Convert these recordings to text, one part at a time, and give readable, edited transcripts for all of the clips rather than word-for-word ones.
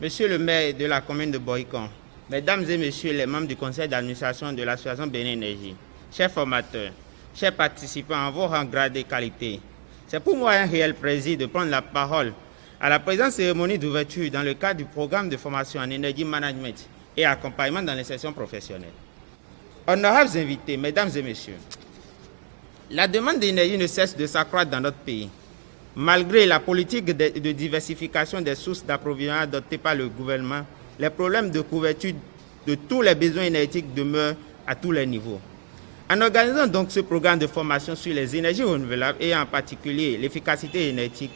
Monsieur le maire de la commune de Boycon, mesdames et messieurs les membres du conseil d'administration de l'association Bénin Énergie, chers formateurs, chers participants en vos rangs, grades et qualités, c'est pour moi un réel plaisir de prendre la parole à la présente cérémonie d'ouverture dans le cadre du programme de formation en énergie management et accompagnement dans les sessions professionnelles. Honorables invités, mesdames et messieurs, la demande d'énergie ne cesse de s'accroître dans notre pays. Malgré la politique de diversification des sources d'approvisionnement adoptée par le gouvernement, les problèmes de couverture de tous les besoins énergétiques demeurent à tous les niveaux. En organisant donc ce programme de formation sur les énergies renouvelables et en particulier l'efficacité énergétique,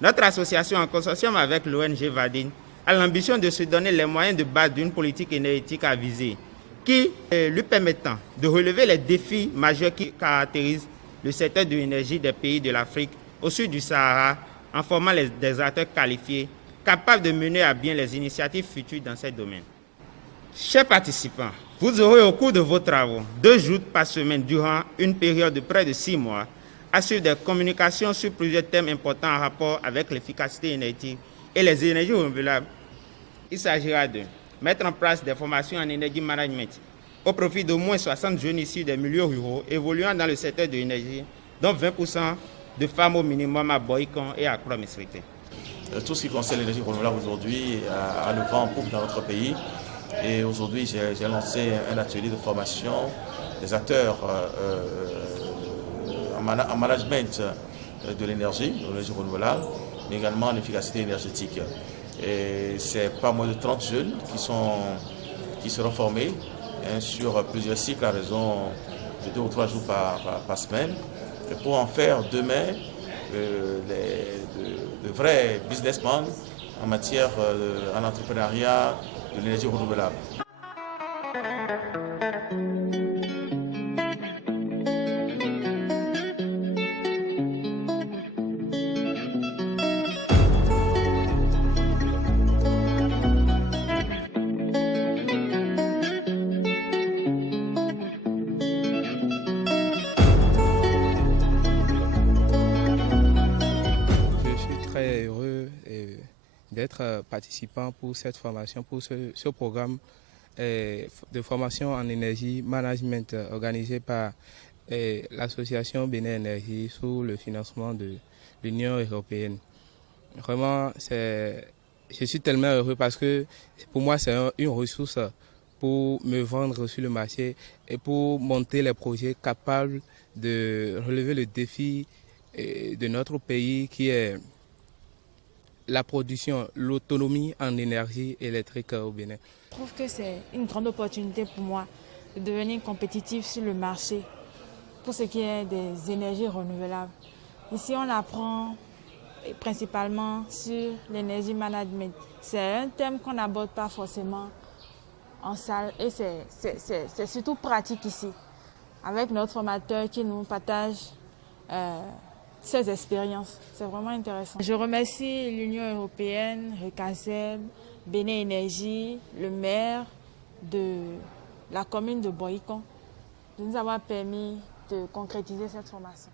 notre association en consortium avec l'ONG Vadin a l'ambition de se donner les moyens de base d'une politique énergétique avisée qui lui permettant de relever les défis majeurs qui caractérisent le secteur de l'énergie des pays de l'Afrique au sud du Sahara, en formant des acteurs qualifiés capables de mener à bien les initiatives futures dans ces domaines. Chers participants, vous aurez au cours de vos travaux 2 jours par semaine durant une période de près de 6 mois à suivre des communications sur plusieurs thèmes importants en rapport avec l'efficacité énergétique et les énergies renouvelables. Il s'agira de mettre en place des formations en énergie management au profit d'au moins 60 jeunes issus des milieux ruraux évoluant dans le secteur de l'énergie, dont 20% de femmes au minimum à Boycon et à Croix-Mesrité. Tout ce qui concerne l'énergie renouvelable aujourd'hui a le vent en poupe dans notre pays. Et aujourd'hui, j'ai lancé un atelier de formation des acteurs en management de l'énergie renouvelable, mais également en efficacité énergétique. Et c'est pas moins de 30 jeunes qui seront formés sur plusieurs cycles à raison de 2 ou 3 jours par semaine, pour en faire demain de vrais businessmen en matière en entrepreneuriat de l'énergie renouvelable. Très heureux d'être participant pour cette formation, pour ce programme de formation en énergie management organisé par l'association Bénin Énergie sous le financement de l'Union européenne. Vraiment, je suis tellement heureux parce que pour moi, c'est une ressource pour me vendre sur le marché et pour monter les projets capables de relever le défi de notre pays qui est la production, l'autonomie en énergie électrique au Bénin. Je trouve que c'est une grande opportunité pour moi de devenir compétitif sur le marché pour ce qui est des énergies renouvelables. Ici, on apprend principalement sur l'énergie management. C'est un thème qu'on n'aborde pas forcément en salle et c'est surtout pratique ici, avec notre formateur qui nous partage ces expériences. C'est vraiment intéressant. Je remercie l'Union européenne, RECASEB, Bénin Énergie, le maire de la commune de Boycon de nous avoir permis de concrétiser cette formation.